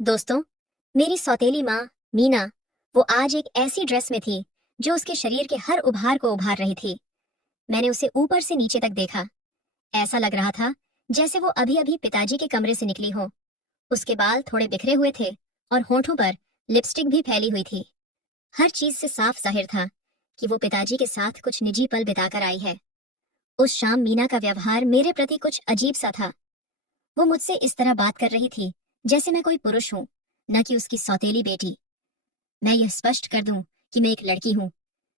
दोस्तों, मेरी सौतेली माँ मीना, वो आज एक ऐसी ड्रेस में थी जो उसके शरीर के हर उभार को उभार रही थी। मैंने उसे ऊपर से नीचे तक देखा। ऐसा लग रहा था जैसे वो अभी अभी पिताजी के कमरे से निकली हो। उसके बाल थोड़े बिखरे हुए थे और होठों पर लिपस्टिक भी फैली हुई थी। हर चीज से साफ जाहिर था कि वो पिताजी के साथ कुछ निजी पल बिताकर आई है। उस शाम मीना का व्यवहार मेरे प्रति कुछ अजीब सा था। वो मुझसे इस तरह बात कर रही थी जैसे मैं कोई पुरुष हूँ, न कि उसकी सौतेली बेटी। मैं यह स्पष्ट कर दूं कि मैं एक लड़की हूं,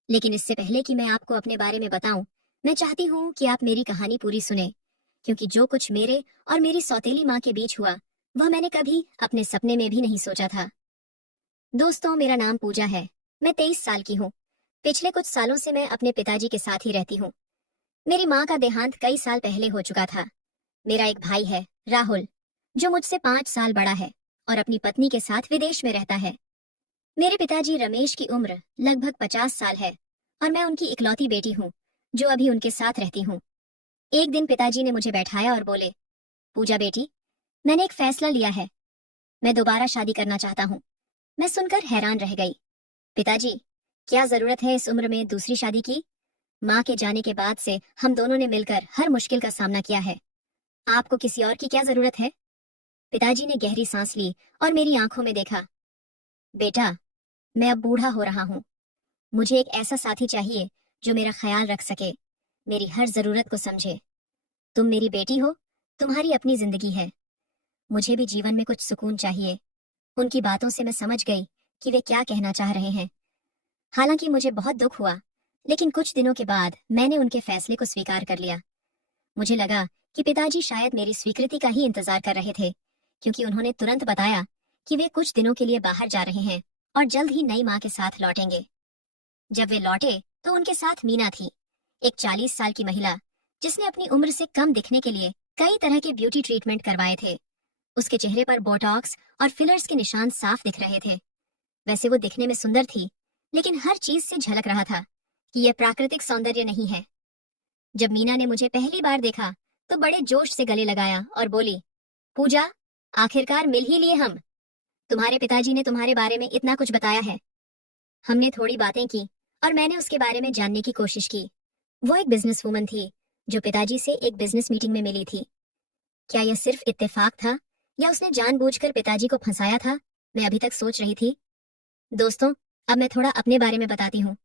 लेकिन इससे पहले कि मैं आपको अपने बारे में बताऊं, मैं चाहती हूं कि आप मेरी कहानी पूरी सुने, क्योंकि जो कुछ मेरे और मेरी सौतेली माँ के बीच हुआ, वह मैंने कभी अपने सपने में भी नहीं सोचा था। दोस्तों, मेरा नाम पूजा है। मैं 23 साल की हूँ। पिछले कुछ सालों से मैं अपने पिताजी के साथ ही रहती हूँ। मेरी माँ का देहांत कई साल पहले हो चुका था। मेरा एक भाई है, राहुल, जो मुझसे 5 साल बड़ा है और अपनी पत्नी के साथ विदेश में रहता है। मेरे पिताजी रमेश की उम्र लगभग 50 साल है और मैं उनकी इकलौती बेटी हूँ, जो अभी उनके साथ रहती हूँ। एक दिन पिताजी ने मुझे बैठाया और बोले, पूजा बेटी, मैंने एक फैसला लिया है। मैं दोबारा शादी करना चाहता हूँ। मैं सुनकर हैरान रह गई। पिताजी, क्या जरूरत है इस उम्र में दूसरी शादी की? माँ के जाने के बाद से हम दोनों ने मिलकर हर मुश्किल का सामना किया है। आपको किसी और की क्या जरूरत है? पिताजी ने गहरी सांस ली और मेरी आंखों में देखा। बेटा, मैं अब बूढ़ा हो रहा हूँ। मुझे एक ऐसा साथी चाहिए जो मेरा ख्याल रख सके, मेरी हर जरूरत को समझे। तुम मेरी बेटी हो, तुम्हारी अपनी जिंदगी है। मुझे भी जीवन में कुछ सुकून चाहिए। उनकी बातों से मैं समझ गई कि वे क्या कहना चाह रहे हैं। हालांकि मुझे बहुत दुख हुआ, लेकिन कुछ दिनों के बाद मैंने उनके फैसले को स्वीकार कर लिया। मुझे लगा कि पिताजी शायद मेरी स्वीकृति का ही इंतजार कर रहे थे, क्योंकि उन्होंने तुरंत बताया कि वे कुछ दिनों के लिए बाहर जा रहे हैं और जल्द ही नई माँ के साथ लौटेंगे। जब वे लौटे तो उनके साथ मीना थी, एक 40 साल की महिला, जिसने अपनी उम्र से कम दिखने के लिए कई तरह के ब्यूटी ट्रीटमेंट करवाए थे। उसके चेहरे पर बोटॉक्स और फिलर्स के निशान साफ दिख रहे थे। वैसे वो दिखने में सुंदर थी, लेकिन हर चीज से झलक रहा था कि यह प्राकृतिक सौंदर्य नहीं है। जब मीना ने मुझे पहली बार देखा तो बड़े जोश से गले लगाया और बोली, पूजा, आखिरकार मिल ही लिए हम। तुम्हारे पिताजी ने तुम्हारे बारे में इतना कुछ बताया है। हमने थोड़ी बातें की और मैंने उसके बारे में जानने की कोशिश की। वो एक बिजनेस वूमन थी जो पिताजी से एक बिजनेस मीटिंग में मिली थी। क्या यह सिर्फ इत्तेफाक था या उसने जानबूझकर पिताजी को फंसाया था? मैं अभी तक सोच रही थी। दोस्तों, अब मैं थोड़ा अपने बारे में बताती हूँ।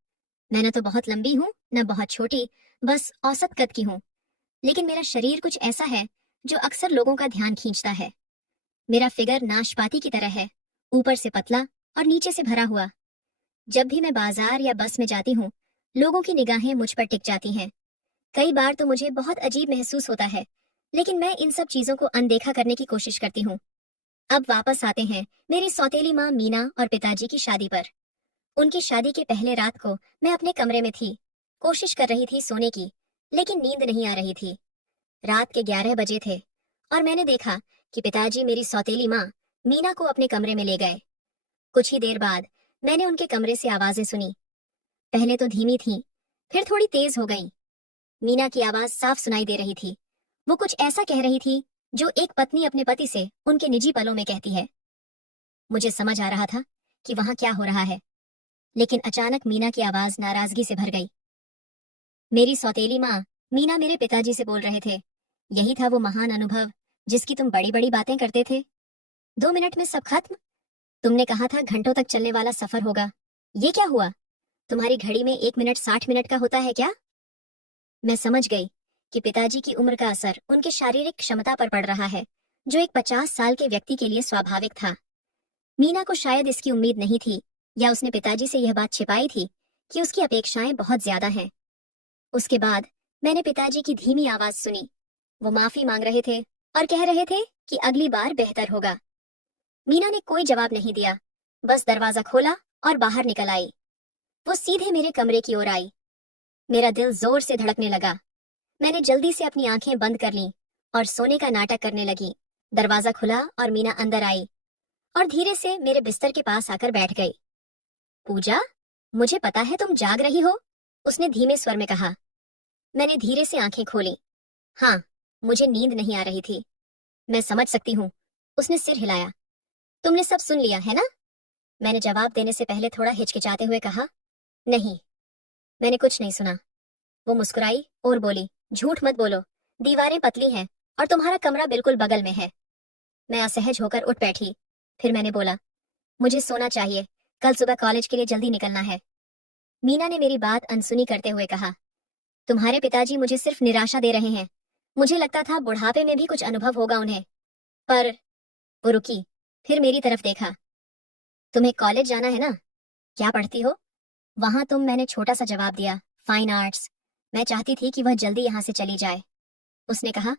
मैं न तो बहुत लंबी हूँ, न बहुत छोटी, बस औसत कद की हूँ। लेकिन मेरा शरीर कुछ ऐसा है जो अक्सर लोगों का ध्यान खींचता है। मेरा फिगर नाशपाती की तरह है, ऊपर से पतला और नीचे से भरा हुआ। जब भी मैं बाजार या बस में जाती हूँ, लोगों की निगाहें मुझ पर टिक जाती हैं। कई बार तो मुझे बहुत अजीब महसूस होता है, लेकिन मैं इन सब चीजों को अनदेखा करने की कोशिश करती हूँ। अब वापस आते हैं मेरी सौतेली माँ मीना और पिताजी की शादी पर। उनकी शादी के पहले रात को मैं अपने कमरे में थी। कोशिश कर रही थी सोने की, लेकिन नींद नहीं आ रही थी। रात के 11 बजे थे और मैंने देखा कि पिताजी मेरी सौतेली माँ मीना को अपने कमरे में ले गए। कुछ ही देर बाद मैंने उनके कमरे से आवाजें सुनी। पहले तो धीमी थी, फिर थोड़ी तेज हो गई। मीना की आवाज साफ सुनाई दे रही थी। वो कुछ ऐसा कह रही थी जो एक पत्नी अपने पति से उनके निजी पलों में कहती है। मुझे समझ आ रहा था कि वहां क्या हो रहा है, लेकिन अचानक मीना की आवाज नाराजगी से भर गई। मेरी सौतेली माँ मीना मेरे पिताजी से बोल रहे थे, यही था वो महान अनुभव जिसकी तुम बड़ी बड़ी बातें करते थे। 2 मिनट में सब खत्म। तुमने कहा था घंटों तक चलने वाला सफर होगा। ये क्या हुआ? तुम्हारी घड़ी में 1 मिनट 60 मिनट का होता है क्या? मैं समझ गई कि पिताजी की उम्र का असर उनके शारीरिक क्षमता पर पड़ रहा है, जो एक 50 साल के व्यक्ति के लिए स्वाभाविक था। मीना को शायद इसकी उम्मीद नहीं थी, या उसने पिताजी से यह बात छिपाई थी कि उसकी अपेक्षाएं बहुत ज्यादा हैं। उसके बाद मैंने पिताजी की धीमी आवाज सुनी। वो माफी मांग रहे थे और कह रहे थे कि अगली बार बेहतर होगा। मीना ने कोई जवाब नहीं दिया, बस दरवाजा खोला और बाहर निकल आई। वो सीधे मेरे कमरे की ओर आई। मेरा दिल जोर से धड़कने लगा। मैंने जल्दी से अपनी आंखें बंद कर लीं और सोने का नाटक करने लगी। दरवाजा खुला और मीना अंदर आई और धीरे से मेरे बिस्तर के पास आकर बैठ गई। पूजा, मुझे पता है तुम जाग रही हो, उसने धीमे स्वर में कहा। मैंने धीरे से आंखें खोली। हाँ, मुझे नींद नहीं आ रही थी। मैं समझ सकती हूँ, उसने सिर हिलाया। तुमने सब सुन लिया है ना? मैंने जवाब देने से पहले थोड़ा हिचकिचाते हुए कहा, नहीं, मैंने कुछ नहीं सुना। वो मुस्कुराई और बोली, झूठ मत बोलो, दीवारें पतली हैं और तुम्हारा कमरा बिल्कुल बगल में है। मैं असहज होकर उठ बैठी। फिर मैंने बोला, मुझे सोना चाहिए, कल सुबह कॉलेज के लिए जल्दी निकलना है। मीना ने मेरी बात अनसुनी करते हुए कहा, तुम्हारे पिताजी मुझे सिर्फ निराशा दे रहे हैं। मुझे लगता था बुढ़ापे में भी कुछ अनुभव होगा उन्हें। पर वो रुकी, फिर मेरी तरफ देखा। तुम्हें कॉलेज जाना है ना? क्या पढ़ती हो? वहां तुम, मैंने छोटा सा जवाब दिया, फाइन आर्ट्स। मैं चाहती थी कि वह जल्दी यहाँ से चली जाए। उसने कहा,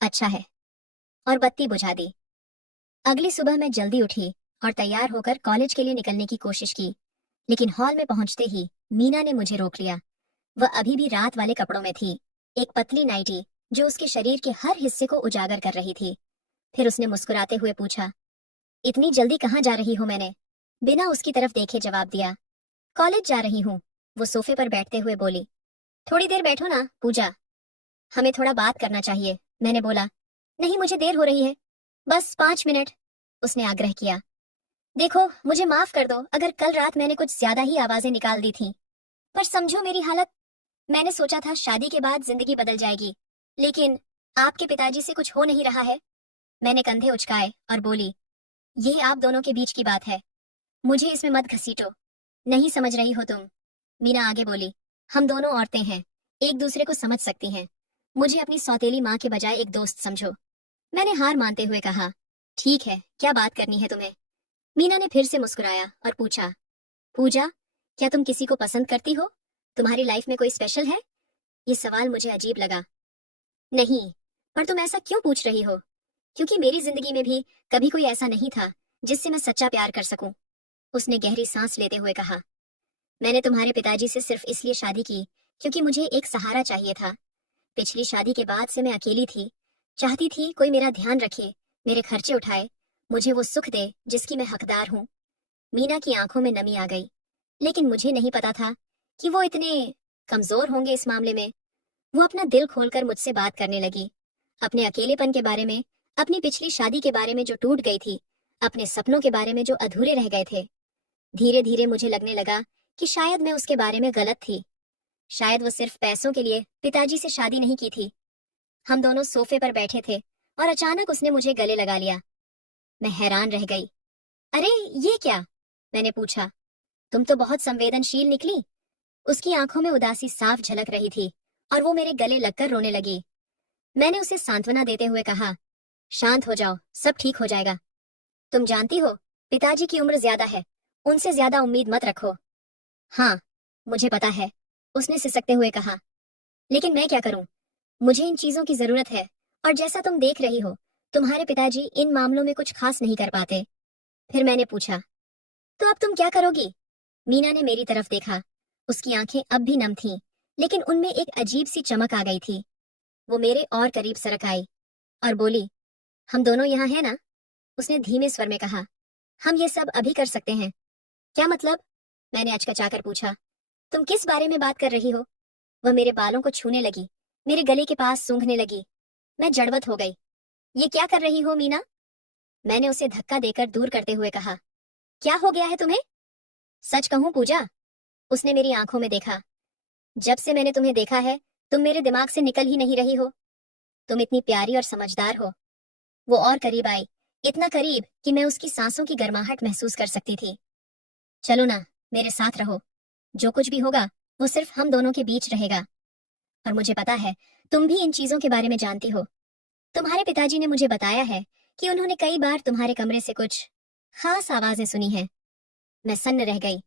अच्छा है, और बत्ती बुझा दी। अगली सुबह मैं जल्दी उठी और तैयार होकर कॉलेज के लिए निकलने की कोशिश की, लेकिन हॉल में पहुंचते ही मीना ने मुझे रोक लिया। वह अभी भी रात वाले कपड़ों में थी, एक पतली नाइटी जो उसके शरीर के हर हिस्से को उजागर कर रही थी। फिर उसने मुस्कुराते हुए पूछा, इतनी जल्दी कहाँ जा रही हो? मैंने बिना उसकी तरफ देखे जवाब दिया, कॉलेज जा रही हूँ। वो सोफे पर बैठते हुए बोली, थोड़ी देर बैठो ना पूजा, हमें थोड़ा बात करना चाहिए। मैंने बोला, नहीं, मुझे देर हो रही है, बस 5 मिनट। उसने आग्रह किया, देखो, मुझे माफ कर दो अगर कल रात मैंने कुछ ज्यादा ही आवाजें निकाल दी थी, पर समझो मेरी हालत। मैंने सोचा था शादी के बाद जिंदगी बदल जाएगी, लेकिन आपके पिताजी से कुछ हो नहीं रहा है। मैंने कंधे उचकाए और बोली, ये आप दोनों के बीच की बात है, मुझे इसमें मत घसीटो। नहीं समझ रही हो तुम। मीना आगे बोली, हम दोनों औरतें हैं, एक दूसरे को समझ सकती हैं। मुझे अपनी सौतेली माँ के बजाय एक दोस्त समझो। मैंने हार मानते हुए कहा, ठीक है, क्या बात करनी है तुम्हें? मीना ने फिर से मुस्कुराया और पूछा, पूजा, क्या तुम किसी को पसंद करती हो? तुम्हारी लाइफ में कोई स्पेशल है? ये सवाल मुझे अजीब लगा। नहीं, पर तुम ऐसा क्यों पूछ रही हो? क्योंकि मेरी जिंदगी में भी कभी कोई ऐसा नहीं था जिससे मैं सच्चा प्यार कर सकूं। उसने गहरी सांस लेते हुए कहा, मैंने तुम्हारे पिताजी से सिर्फ इसलिए शादी की क्योंकि मुझे एक सहारा चाहिए था। पिछली शादी के बाद से मैं अकेली थी, चाहती थी कोई मेरा ध्यान रखे, मेरे खर्चे उठाए, मुझे वो सुख दे जिसकी मैं हकदार हूँ। मीना की आंखों में नमी आ गई, लेकिन मुझे नहीं पता था कि वो इतने कमजोर होंगे इस मामले में। वो अपना दिल खोलकर मुझसे बात करने लगी, अपने अकेलेपन के बारे में, अपनी पिछली शादी के बारे में जो टूट गई थी, अपने सपनों के बारे में जो अधूरे रह गए थे। धीरे धीरे मुझे लगने लगा कि शायद मैं उसके बारे में गलत थी। शायद वो सिर्फ पैसों के लिए पिताजी से शादी नहीं की थी। हम दोनों सोफे पर बैठे थे और अचानक उसने मुझे गले लगा लिया। मैं हैरान रह गई। अरे, ये क्या? मैंने पूछा, तुम तो बहुत संवेदनशील निकली। उसकी आंखों में उदासी साफ झलक रही थी और वो मेरे गले लगकर रोने लगी। मैंने उसे सांत्वना देते हुए कहा, शांत हो जाओ, सब ठीक हो जाएगा। तुम जानती हो, पिताजी की उम्र ज्यादा है, उनसे ज्यादा उम्मीद मत रखो। हाँ, मुझे पता है, उसने सिसकते हुए कहा, लेकिन मैं क्या करूं? मुझे इन चीजों की जरूरत है, और जैसा तुम देख रही हो, तुम्हारे पिताजी इन मामलों में कुछ खास नहीं कर पाते। फिर मैंने पूछा, तो अब तुम क्या करोगी? मीना ने मेरी तरफ देखा। उसकी आंखें अब भी नम थीं, लेकिन उनमें एक अजीब सी चमक आ गई थी। वो मेरे और करीब सरक आई और बोली, हम दोनों यहाँ हैं ना? उसने धीमे स्वर में कहा, हम ये सब अभी कर सकते हैं। क्या मतलब? मैंने अचकचाकर पूछा, तुम किस बारे में बात कर रही हो? वह मेरे बालों को छूने लगी, मेरे गले के पास सूंघने लगी। मैं जड़वत हो गई। ये क्या कर रही हो मीना? मैंने उसे धक्का देकर दूर करते हुए कहा, क्या हो गया है तुम्हें? सच कहूं पूजा, उसने मेरी आंखों में देखा, जब से मैंने तुम्हें देखा है, तुम मेरे दिमाग से निकल ही नहीं रही हो। तुम इतनी प्यारी और समझदार हो। वो और करीब आई, इतना करीब कि मैं उसकी सांसों की गर्माहट महसूस कर सकती थी। चलो ना, मेरे साथ रहो। जो कुछ भी होगा वो सिर्फ हम दोनों के बीच रहेगा। और मुझे पता है, तुम भी इन चीजों के बारे में जानती हो। तुम्हारे पिताजी ने मुझे बताया है कि उन्होंने कई बार तुम्हारे कमरे से कुछ खास आवाजें सुनी हैं। मैं सन्न रह गई।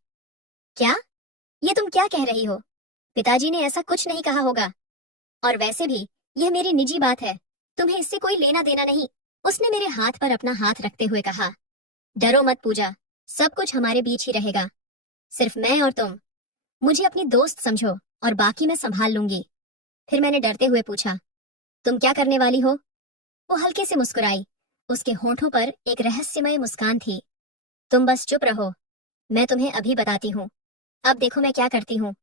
क्या? ये तुम क्या कह रही हो? पिताजी ने ऐसा कुछ नहीं कहा होगा। और वैसे भी यह मेरी निजी बात है, तुम्हें इससे कोई लेना देना नहीं। उसने मेरे हाथ पर अपना हाथ रखते हुए कहा, डरो मत पूजा, सब कुछ हमारे बीच ही रहेगा, सिर्फ मैं और तुम। मुझे अपनी दोस्त समझो और बाकी मैं संभाल लूंगी। फिर मैंने डरते हुए पूछा, तुम क्या करने वाली हो? वो हल्के से मुस्कुराई, उसके होठों पर एक रहस्यमय मुस्कान थी। तुम बस चुप रहो, मैं तुम्हें अभी बताती हूँ। अब देखो मैं क्या करती हूँ।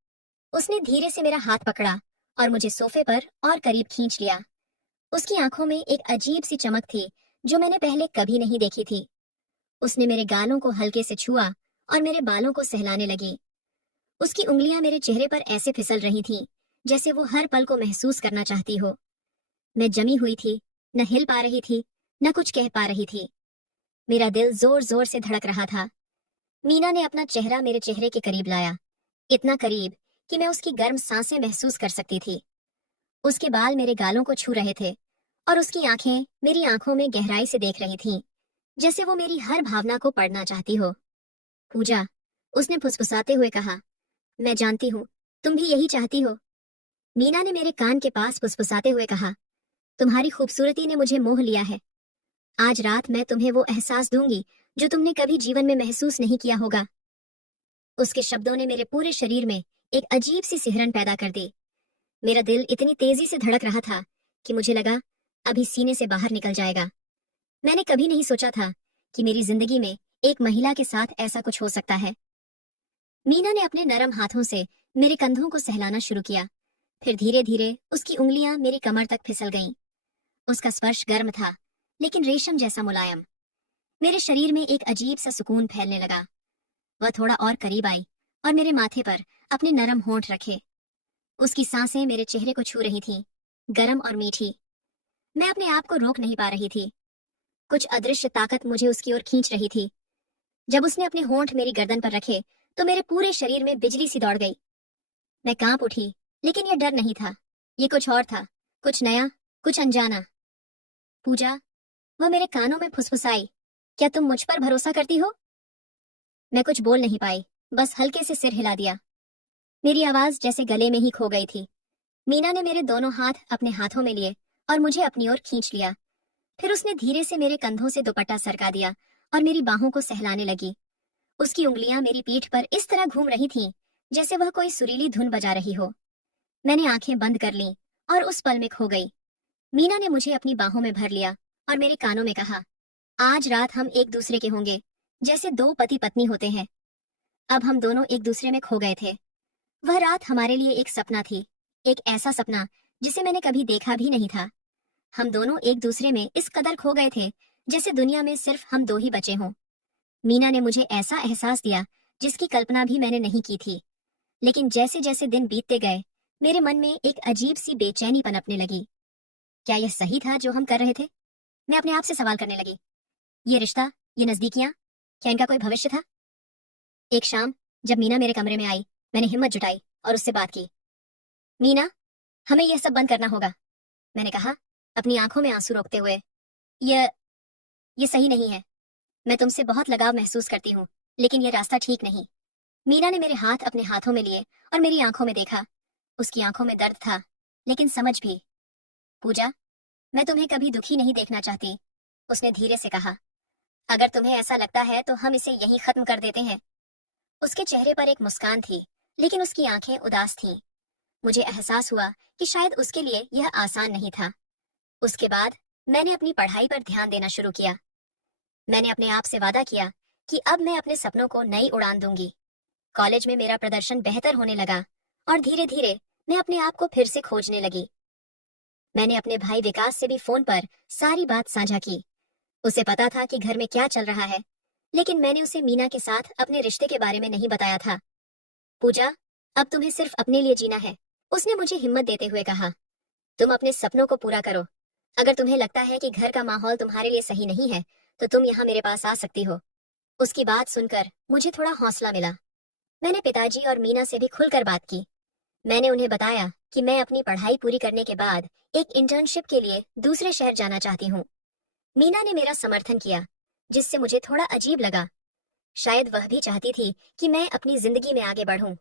उसने धीरे से मेरा हाथ पकड़ा और मुझे सोफे पर और करीब खींच लिया। उसकी आंखों में एक अजीब सी चमक थी जो मैंने पहले कभी नहीं देखी थी। उसने मेरे गालों को हल्के से छुआ और मेरे बालों को सहलाने लगी। उसकी उंगलियां मेरे चेहरे पर ऐसे फिसल रही थीं, जैसे वो हर पल को महसूस करना चाहती हो। मैं जमी हुई थी, न हिल पा रही थी, न कुछ कह पा रही थी। मेरा दिल जोर जोर से धड़क रहा था। मीना ने अपना चेहरा मेरे चेहरे के करीब लाया, इतना करीब कि मैं उसकी गर्म सांसें महसूस कर सकती थी। उसके बाल मेरे गालों को छू रहे थे और उसकी आंखें मेरी आंखों में गहराई से देख रही थीं, जैसे वो मेरी हर भावना को पढ़ना चाहती हो। पूजा, उसने फुसफुसाते हुए कहा, मैं जानती हूँ, तुम भी यही चाहती हो। मीना ने मेरे कान के पास फुसफुसाते हुए कहा, तुम्हारी खूबसूरती ने मुझे मोह लिया है। आज रात मैं तुम्हें वो एहसास दूंगी जो तुमने कभी जीवन में महसूस नहीं किया होगा। उसके शब्दों ने मेरे पूरे शरीर में एक अजीब सी सिहरन पैदा कर दी। मेरा दिल इतनी तेजी से धड़क रहा था कि मुझे लगा अभी सीने से बाहर निकल जाएगा। मैंने कभी नहीं सोचा था कि मेरी जिंदगी में एक महिला के साथ ऐसा कुछ हो सकता है। मीना ने अपने नरम हाथों से मेरे कंधों को सहलाना शुरू किया। फिर धीरे धीरे उसकी उंगलियां मेरी कमर तक फिसल गईं। उसका स्पर्श गर्म था, लेकिन रेशम जैसा मुलायम। मेरे शरीर में एक अजीब सा सुकून फैलने लगा। वह थोड़ा और करीब आई और मेरे माथे पर अपने नरम होंठ रखे। उसकी सांसें मेरे चेहरे को छू रही थीं, गर्म और मीठी। मैं अपने आप को रोक नहीं पा रही थी। कुछ अदृश्य ताकत मुझे उसकी ओर खींच रही थी। जब उसने अपने होंठ मेरी गर्दन पर रखे तो मेरे पूरे शरीर में बिजली सी दौड़ गई। मैं कांप उठी, लेकिन यह डर नहीं था। ये कुछ और था, कुछ नया, कुछ अनजाना। पूजा, वह मेरे कानों में फुसफुसाई, क्या तुम मुझ पर भरोसा करती हो? मैं कुछ बोल नहीं पाई, बस हल्के से सिर हिला दिया। मेरी आवाज जैसे गले में ही खो गई थी। मीना ने मेरे दोनों हाथ अपने हाथों में लिए और मुझे अपनी ओर खींच लिया। फिर उसने धीरे से मेरे कंधों से दुपट्टा सरका दिया और मेरी बाहों को सहलाने लगी। उसकी उंगलियां मेरी पीठ पर इस तरह घूम रही थीं, जैसे वह कोई सुरीली धुन बजा रही हो। मैंने आंखें बंद कर लीं और उस पल में खो गई। मीना ने मुझे अपनी बाहों में भर लिया और मेरे कानों में कहा, आज रात हम एक दूसरे के होंगे, जैसे दो पति पत्नी होते हैं। अब हम दोनों एक दूसरे में खो गए थे। वह रात हमारे लिए एक सपना थी, एक ऐसा सपना जिसे मैंने कभी देखा भी नहीं था। हम दोनों एक दूसरे में इस कदर खो गए थे, जैसे दुनिया में सिर्फ हम दो ही बचे हों। मीना ने मुझे ऐसा एहसास दिया जिसकी कल्पना भी मैंने नहीं की थी। लेकिन जैसे जैसे दिन बीतते गए, मेरे मन में एक अजीब सी बेचैनी पनपने लगी। क्या यह सही था जो हम कर रहे थे? मैं अपने आप से सवाल करने लगी। ये रिश्ता, ये नजदीकियां, क्या इनका कोई भविष्य था? एक शाम जब मीना मेरे कमरे में आई, मैंने हिम्मत जुटाई और उससे बात की। मीना, हमें यह सब बंद करना होगा, मैंने कहा, अपनी आंखों में आंसू रोकते हुए। यह ये सही नहीं है। मैं तुमसे बहुत लगाव महसूस करती हूँ, लेकिन यह रास्ता ठीक नहीं। मीना ने मेरे हाथ अपने हाथों में लिए और मेरी आंखों में देखा। उसकी आंखों में दर्द था, लेकिन समझ भी। पूजा, मैं तुम्हें कभी दुखी नहीं देखना चाहती, उसने धीरे से कहा। अगर तुम्हें ऐसा लगता है तो हम इसे यहीं खत्म कर देते हैं। उसके चेहरे पर एक मुस्कान थी, लेकिन उसकी आंखें उदास थीं। मुझे एहसास हुआ कि शायद उसके लिए यह आसान नहीं था। उसके बाद मैंने अपनी पढ़ाई पर ध्यान देना शुरू किया। मैंने अपने आप से वादा किया कि अब मैं अपने सपनों को नई उड़ान दूंगी। कॉलेज में मेरा प्रदर्शन बेहतर होने लगा और धीरे धीरे मैं अपने आप को फिर से खोजने लगी। मैंने अपने भाई विकास से भी फोन पर सारी बात साझा की। उसे पता था कि घर में क्या चल रहा है, लेकिन मैंने उसे मीना के साथ अपने रिश्ते के बारे में नहीं बताया था। पूजा, अब तुम्हें सिर्फ अपने लिए जीना है, उसने मुझे हिम्मत देते हुए कहा। तुम अपने सपनों को पूरा करो। अगर तुम्हें लगता है कि घर का माहौल तुम्हारे लिए सही नहीं है, तो तुम यहाँ मेरे पास आ सकती हो। उसकी बात सुनकर मुझे थोड़ा हौसला मिला। मैंने पिताजी और मीना से भी खुलकर बात की। मैंने उन्हें बताया कि मैं अपनी पढ़ाई पूरी करने के बाद एक इंटर्नशिप के लिए दूसरे शहर जाना चाहती हूँ। मीना ने मेरा समर्थन किया, जिससे मुझे थोड़ा अजीब लगा। शायद वह भी चाहती थी कि मैं अपनी जिंदगी में आगे बढ़ूं।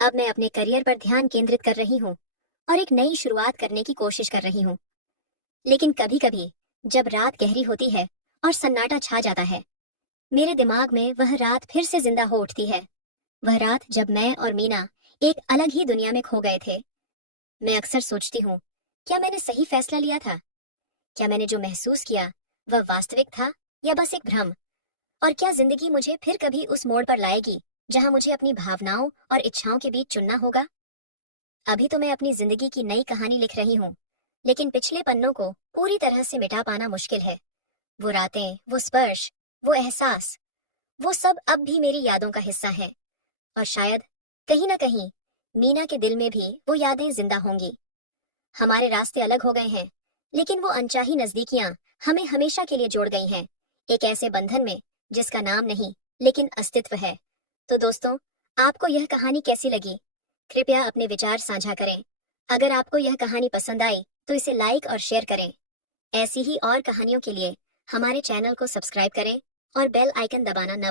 अब मैं अपने करियर पर ध्यान केंद्रित कर रही हूँ और एक नई शुरुआत करने की कोशिश कर रही हूँ। लेकिन कभी कभी जब रात गहरी होती है और सन्नाटा छा जाता है, मेरे दिमाग में वह रात फिर से जिंदा हो उठती है। वह रात जब मैं और मीना एक अलग ही दुनिया में खो गए थे। मैं अक्सर सोचती हूँ, क्या मैंने सही फैसला लिया था? क्या मैंने जो महसूस किया वह वास्तविक था या बस एक भ्रम? और क्या जिंदगी मुझे फिर कभी उस मोड़ पर लाएगी जहां मुझे अपनी भावनाओं और इच्छाओं के बीच चुनना होगा? अभी तो मैं अपनी जिंदगी की नई कहानी लिख रही हूँ, लेकिन पिछले पन्नों को पूरी तरह से मिटा पाना मुश्किल है। वो रातें, वो स्पर्श, वो एहसास, वो सब अब भी मेरी यादों का हिस्सा है। और शायद कहीं ना कहीं मीना के दिल में भी वो यादें जिंदा होंगी। हमारे रास्ते अलग हो गए हैं, लेकिन वो अनचाही नजदीकियां हमें हमेशा के लिए जोड़ गई हैं, एक ऐसे बंधन में जिसका नाम नहीं लेकिन अस्तित्व है। तो दोस्तों, आपको यह कहानी कैसी लगी? कृपया अपने विचार साझा करें। अगर आपको यह कहानी पसंद आई तो इसे लाइक और शेयर करें। ऐसी ही और कहानियों के लिए हमारे चैनल को सब्सक्राइब करें और बेल आइकन दबाना न